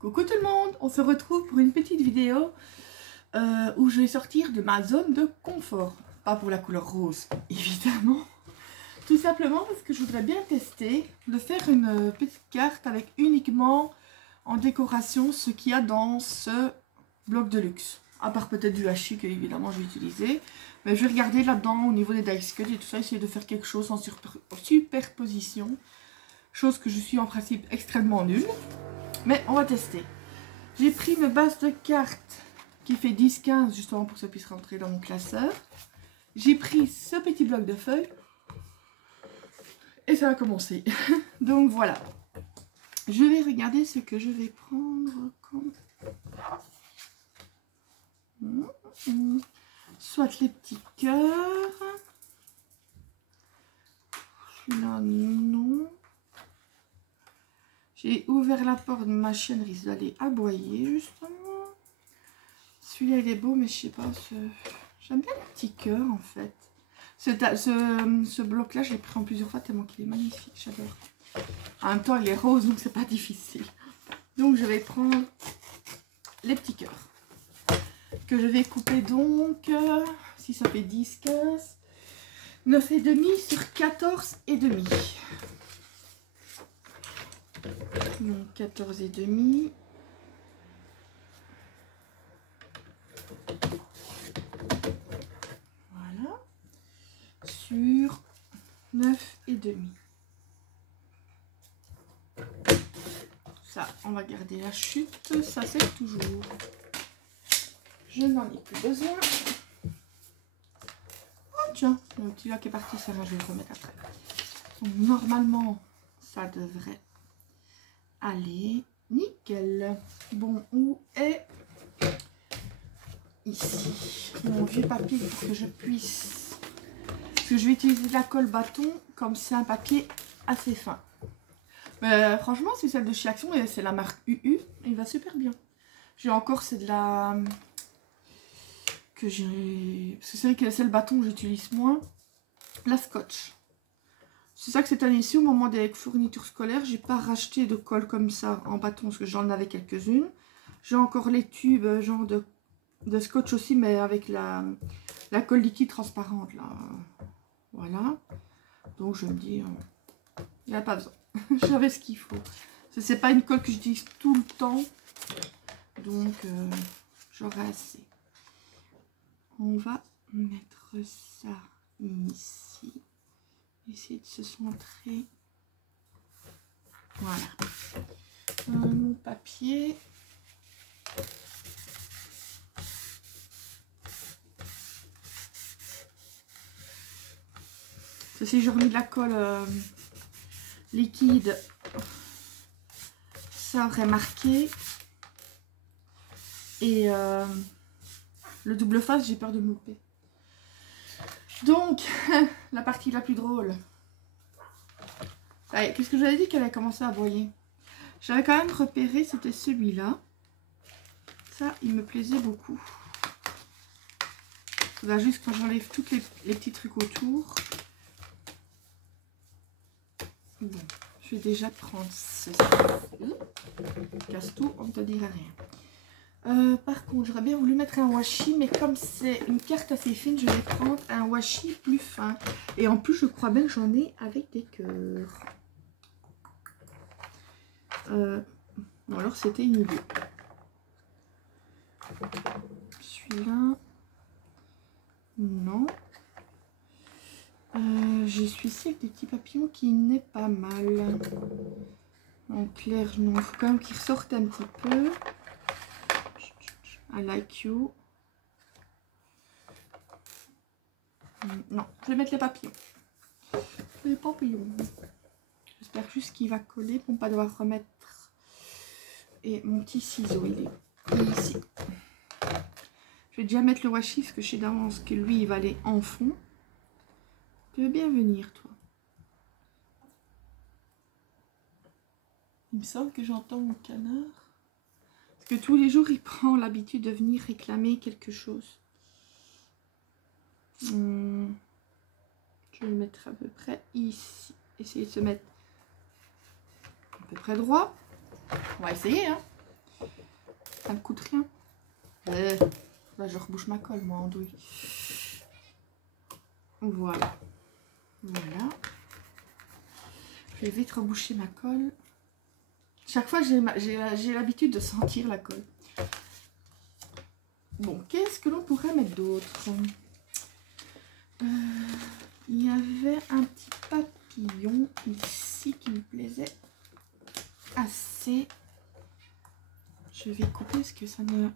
Coucou tout le monde, on se retrouve pour une petite vidéo où je vais sortir de ma zone de confort. Pas pour la couleur rose, évidemment. Tout simplement parce que je voudrais bien tester de faire une petite carte avec uniquement en décoration ce qu'il y a dans ce bloc de luxe. À part peut-être du hachis que évidemment je vais utiliser. Mais je vais regarder là-dedans au niveau des dice cuts et tout ça, essayer de faire quelque chose en superposition. Chose que je suis en principe extrêmement nulle. Mais on va tester. J'ai pris une base de cartes qui fait 10-15 justement pour que ça puisse rentrer dans mon classeur. J'ai pris ce petit bloc de feuilles. Et ça va commencer. Donc voilà. Je vais regarder ce que je vais prendre comme... Soit les petits cœurs. Celui-là, non. J'ai ouvert la porte, ma chienne risque d'aller aboyer justement. Celui-là il est beau mais je sais pas, j'aime bien les petits cœurs en fait. Ce bloc là je l'ai pris en plusieurs fois tellement qu'il est magnifique, j'adore. En même temps il est rose donc c'est pas difficile. Donc je vais prendre les petits cœurs. Que je vais couper donc, si ça fait 10, 15, 9,5 sur 14,5. Donc 14,5. Voilà. Sur 9,5. Ça, on va garder la chute. Ça sert toujours. Je n'en ai plus besoin. Oh tiens, le petit là qui est parti, ça va, je vais le remettre après. Donc normalement, ça devrait... Allez, nickel. Bon, où est ici mon vieux papier pour que je puisse... Parce que je vais utiliser de la colle bâton comme c'est un papier assez fin. Mais franchement, c'est celle de chez Action et c'est la marque UU. Il va super bien. J'ai encore, c'est de la... que j'ai... Parce que c'est vrai que c'est le bâton que j'utilise moins. La Scotch. C'est ça que cette année-ci, au moment des fournitures scolaires, j'ai pas racheté de colle comme ça en bâton, parce que j'en avais quelques-unes. J'ai encore les tubes, genre de scotch aussi, mais avec la colle liquide transparente, là. Voilà. Donc je me dis, il n'y a pas besoin. J'avais ce qu'il faut. C'est pas une colle que j'utilise tout le temps. Donc, j'aurai assez. On va mettre ça ici. Essayer de se centrer. Voilà. Mon papier. Si je remets de la colle liquide, ça aurait marqué. Et le double face, j'ai peur de me louper. Donc, la partie la plus drôle. Qu'est-ce que j'avais dit qu'elle a commencé à broyer? J'avais quand même repéré, c'était celui-là. Ça, il me plaisait beaucoup. Il faudra juste quand j'enlève tous les petits trucs autour. Bon, je vais déjà prendre ceci. Casse tout, on ne te dira rien. Par contre, j'aurais bien voulu mettre un washi, mais comme c'est une carte assez fine, je vais prendre un washi plus fin. Et en plus, je crois bien que j'en ai avec des cœurs. Bon, alors c'était une idée. Celui-là, non. J'ai celui-ci avec des petits papillons qui n'est pas mal. En clair, non, il faut quand même qu'il ressorte un petit peu. I like you. Non, je vais mettre les papillons. Les papillons. J'espère juste qu'il va coller pour ne pas devoir remettre. Et mon petit ciseau, il est ici. Je vais déjà mettre le washi parce que je sais d'avance que lui, il va aller en fond. Tu veux bien venir, toi? Il me semble que j'entends mon canard. Parce que tous les jours, il prend l'habitude de venir réclamer quelque chose. Je vais le mettre à peu près ici. Essayer de se mettre à peu près droit. On va essayer, hein. Ça ne coûte rien. Là, je rebouche ma colle, moi, en douille. Voilà. Voilà. Je vais vite reboucher ma colle. Chaque fois, j'ai l'habitude de sentir la colle. Bon, qu'est-ce que l'on pourrait mettre d'autre? Il y avait un petit papillon ici qui me plaisait assez. Je vais couper parce que ça ne...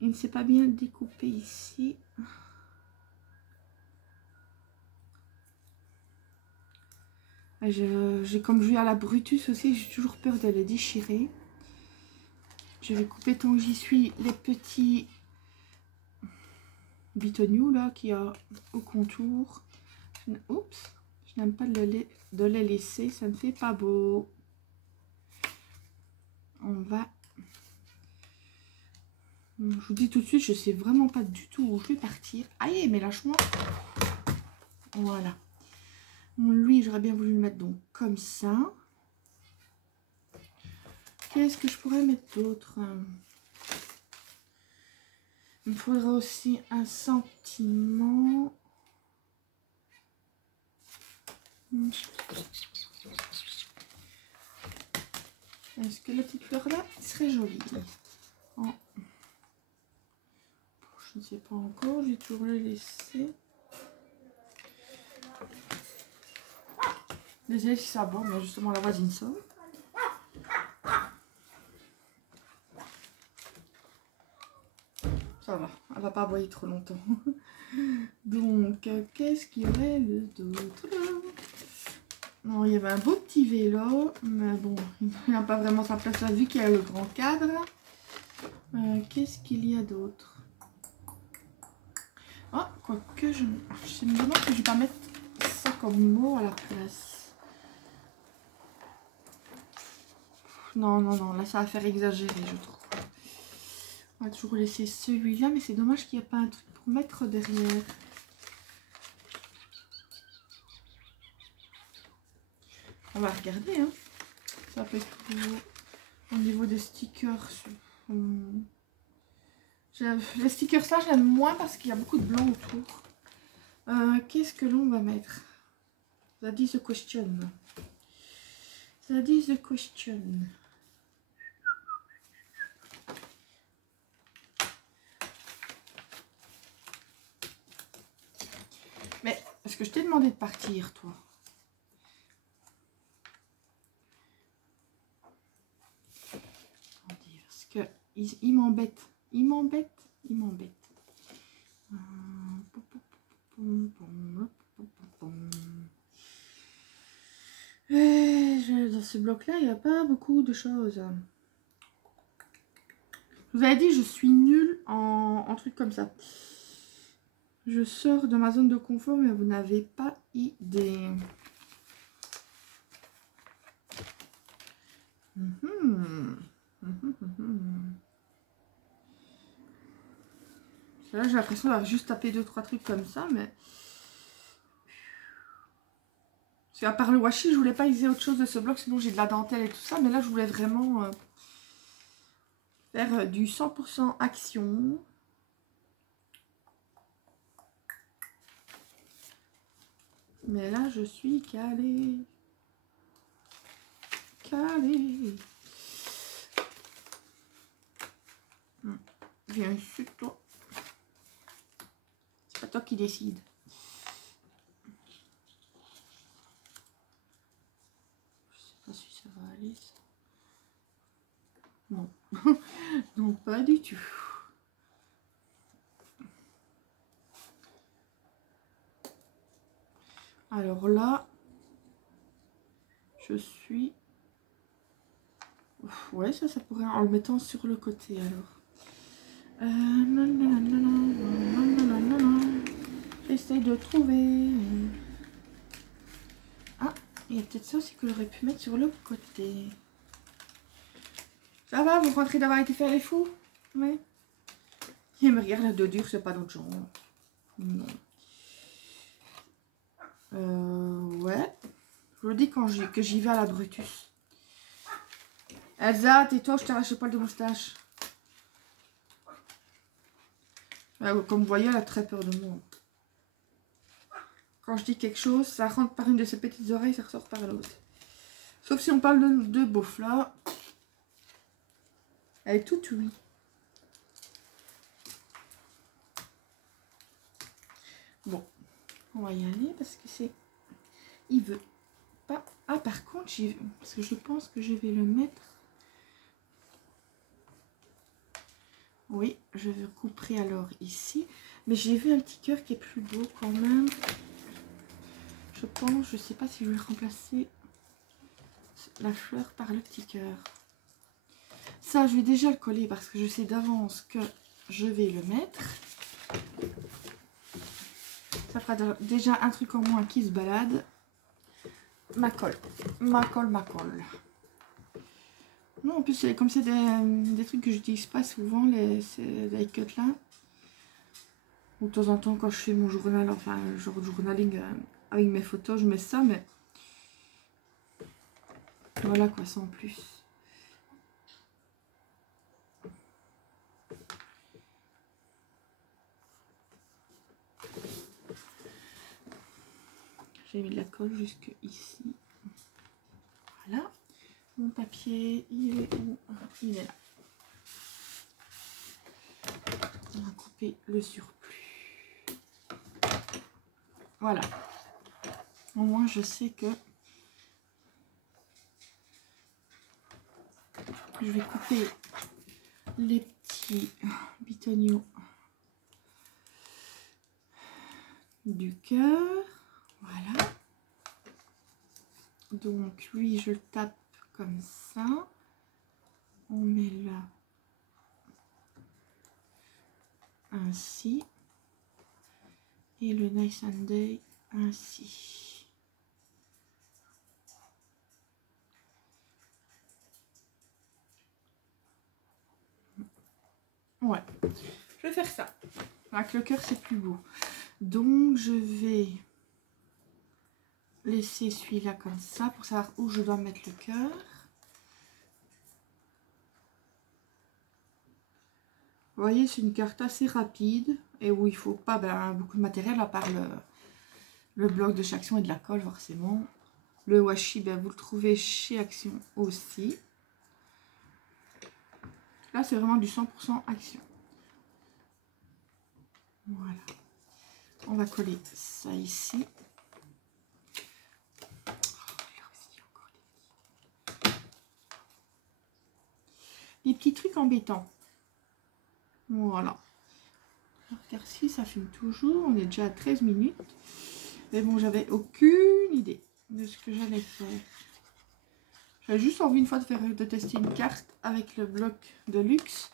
Il ne s'est pas bien découpé ici. Comme je vais à la Brutus aussi, j'ai toujours peur de les déchirer. Je vais couper tant que j'y suis les petits bitoniaux là qu'il y a au contour. Oups, je n'aime pas de les laisser, ça ne fait pas beau. On va... Je vous dis tout de suite, je sais vraiment pas du tout où je vais partir. Aïe, mais lâche-moi. Voilà. Lui, j'aurais bien voulu le mettre donc comme ça. Qu'est-ce que je pourrais mettre d'autre? Il me faudra aussi un sentiment. Est-ce que la petite fleur là serait jolie? Oh. Je ne sais pas encore, j'ai toujours les laisser. Désolée si ça borde, mais justement la voisine sort. Ça va, elle va pas aboyer trop longtemps. Donc, qu'est-ce qu'il y aurait d'autre? Non, il y avait un beau petit vélo, mais bon, il n'a pas vraiment sa place là vu qu'il y a le grand cadre. Qu'est-ce qu'il y a d'autre? Ah, quoique je me demande si je vais pas mettre ça comme mot à la place. Non, non, non, là ça va faire exagérer, je trouve. On va toujours laisser celui-là, mais c'est dommage qu'il n'y ait pas un truc pour mettre derrière. On va regarder, hein. Ça peut être au niveau des stickers. Les stickers, ça j'aime moins parce qu'il y a beaucoup de blanc autour. Qu'est-ce que l'on va mettre? That is the question. That is the question. Mais est-ce que je t'ai demandé de partir, toi? Parce que il m'embête. Il m'embête. Il m'embête. Dans ce bloc-là, il n'y a pas beaucoup de choses. Je vous avais dit, je suis nulle en trucs comme ça. Je sors de ma zone de confort, mais vous n'avez pas idée. Là, j'ai l'impression d'avoir juste tapé 2-3 trucs comme ça, mais... Parce qu'à part le washi, je voulais pas utiliser autre chose de ce bloc, sinon j'ai de la dentelle et tout ça. Mais là, je voulais vraiment faire du 100% action. Mais là, je suis calée. Calée. Viens ici, toi. C'est pas toi qui décide. Je sais pas si ça va aller, ça. Non. Non, pas du tout. Alors là, je suis... Ouais, ça pourrait en le mettant sur le côté alors. J'essaie de trouver. Ah, il y a peut-être ça aussi que j'aurais pu mettre sur le côté. Ça va, vous rentrez d'avoir été faire les fous? Ouais. Il me regarde la dos dure, c'est pas d'autre genre. Non. Ouais. Je vous dis que j'y vais à la Brutus. Elsa, tais-toi, je t'arrache le poil de moustache. Comme vous voyez, elle a très peur de moi. Quand je dis quelque chose, ça rentre par une de ses petites oreilles, ça ressort par l'autre. Sauf si on parle de beauf là. Elle est toute oui. Bon, on va y aller parce que c'est... Il veut pas... Ah, par contre, parce que je pense que je vais le mettre... Oui, je vais couper alors ici. Mais j'ai vu un petit cœur qui est plus beau quand même. Je pense, je sais pas si je vais remplacer la fleur par le petit cœur. Ça, je vais déjà le coller parce que je sais d'avance que je vais le mettre. Ça fera déjà un truc en moins qui se balade. Ma colle. Ma colle. Non, en plus, comme c'est des trucs que j'utilise pas souvent, ces die cuts là. Ou de temps en temps, quand je fais mon journal, enfin, genre de journaling avec mes photos, je mets ça, mais voilà quoi, sans plus. J'ai mis de la colle jusque ici. Voilà. Mon papier, il est où? Il est là. On va couper le surplus. Voilà. Au moins, je sais que je vais couper les petits bitoniaux du cœur. Voilà. Donc, lui, je le tape comme ça. On met là. Ainsi. Et le Nice and Day ainsi. Ouais, je vais faire ça. Avec le cœur, c'est plus beau. Donc, je vais laisser celui-là comme ça pour savoir où je dois mettre le cœur. Vous voyez, c'est une carte assez rapide et où il ne faut pas beaucoup de matériel à part le bloc de chez Action et de la colle forcément. Le washi, vous le trouvez chez Action aussi. Là, c'est vraiment du 100% Action. Voilà. On va coller ça ici. Les petits trucs embêtants. Voilà. Regarde si ça fume toujours. On est déjà à 13 minutes. Mais bon, j'avais aucune idée de ce que j'allais faire. J'avais juste envie une fois de tester une carte avec le bloc de luxe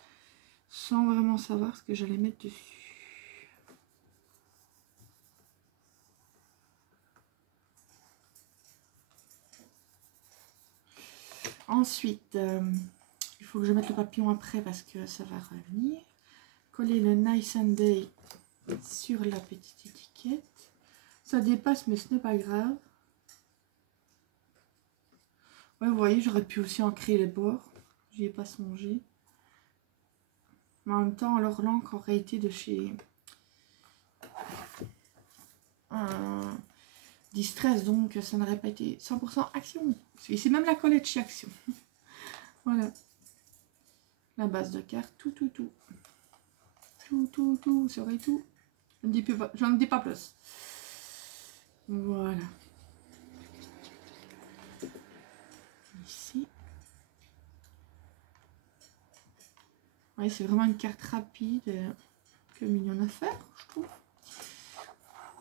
sans vraiment savoir ce que j'allais mettre dessus. Ensuite, il faut que je mette le papillon après parce que ça va revenir. Coller le Nice and Day sur la petite étiquette. Ça dépasse, mais ce n'est pas grave. Ouais, vous voyez, j'aurais pu aussi en créer les bords. J'y ai pas songé. Mais en même temps, alors l'encre aurait été de chez Distress, donc ça n'aurait pas été 100% Action. C'est même la collette chez Action. Voilà. La base de carte, tout. Tout, ça aurait tout. Je ne dis pas plus. Voilà. Ici. Ouais, c'est vraiment une carte rapide que mignonne à faire, je trouve.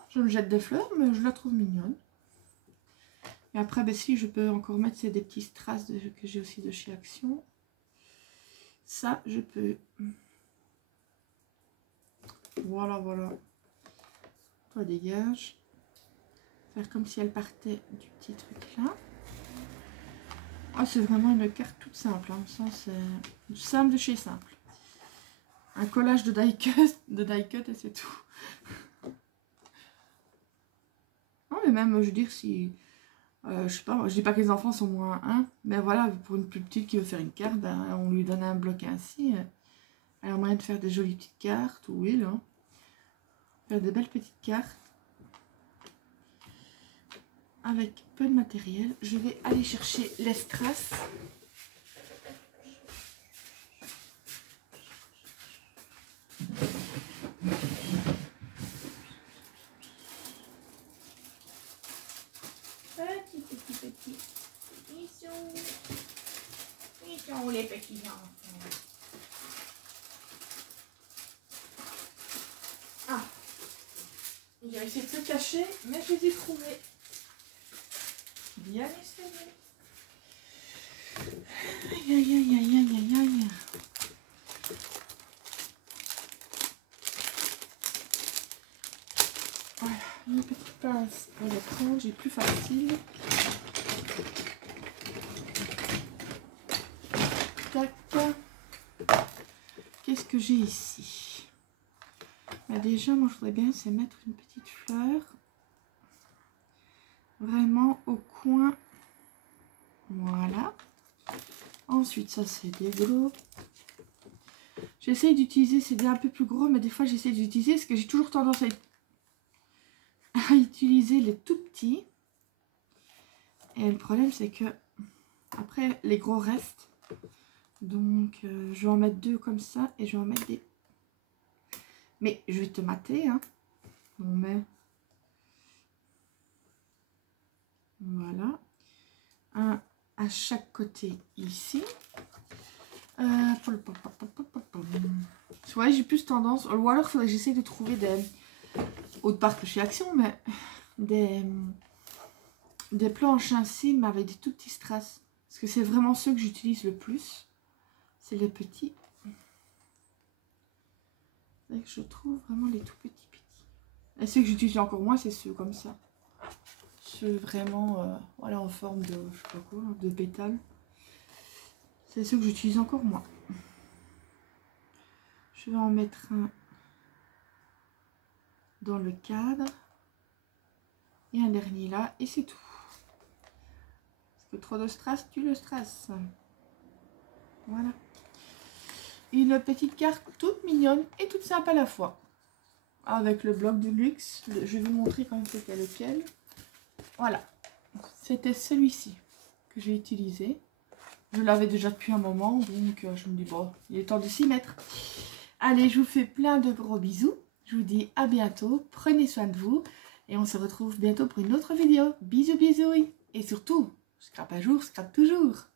Je me jette des fleurs, mais je la trouve mignonne. Et après, si je peux encore mettre des petits strass que j'ai aussi de chez Action. Ça, je peux. Voilà. Toi, dégage. Faire comme si elle partait du petit truc là. Ah, c'est vraiment une carte toute simple. Hein. C'est simple de chez simple. Un collage de die cut et c'est tout. Non, mais même, je veux dire, si... je sais pas, je dis pas que les enfants sont moins un, mais voilà, pour une plus petite qui veut faire une carte, on lui donne un bloc ainsi. Elle a moyen de faire des jolies petites cartes, ou oui, là. Faire des belles petites cartes. Avec peu de matériel. Je vais aller chercher les strass. Petit. Ils sont les petits enfants. Ah, j'ai essayé de se cacher, mais je les ai trouvés. Bien essayé. Aïe, aïe, aïe, aïe, aïe, aïe, aïe. Voilà, une petite pince pour les prendre, j'ai plus facile. Tac. Qu'est-ce que j'ai ici? Bah déjà, moi je voudrais bien c'est mettre une petite fleur. Vraiment au coin. Voilà. Ensuite, ça c'est des gros. J'essaye d'utiliser, c'est un peu plus gros, mais des fois j'essaie d'utiliser parce que j'ai toujours tendance à utiliser les tout petits. Et le problème c'est que après les gros restent. Donc je vais en mettre deux comme ça et je vais en mettre des... Mais je vais te mater, hein. On met... Voilà. Un à chaque côté ici. Ouais, j'ai plus tendance... Ou alors il faudrait que j'essaye de trouver des... Autre part que chez Action, mais... Des planches ainsi, mais avec des tout petits strass. Parce que c'est vraiment ceux que j'utilise le plus. C'est les petits. C'est que je trouve vraiment les tout petits. Et ceux que j'utilise encore moins, c'est ceux comme ça. Ceux vraiment, voilà, en forme de, je sais pas quoi, de pétales. C'est ceux que j'utilise encore moins. Je vais en mettre un dans le cadre. Et un dernier là, et c'est tout. Parce que trop de strass, tue le stress. Voilà. Une petite carte toute mignonne et toute simple à la fois. Avec le bloc de luxe. Je vais vous montrer quand même c'était lequel. Voilà. C'était celui-ci que j'ai utilisé. Je l'avais déjà depuis un moment, donc je me dis bon, il est temps de s'y mettre. Allez, je vous fais plein de gros bisous. Je vous dis à bientôt. Prenez soin de vous. Et on se retrouve bientôt pour une autre vidéo. Bisous, bisous. Et surtout, scrap un jour, scrap toujours.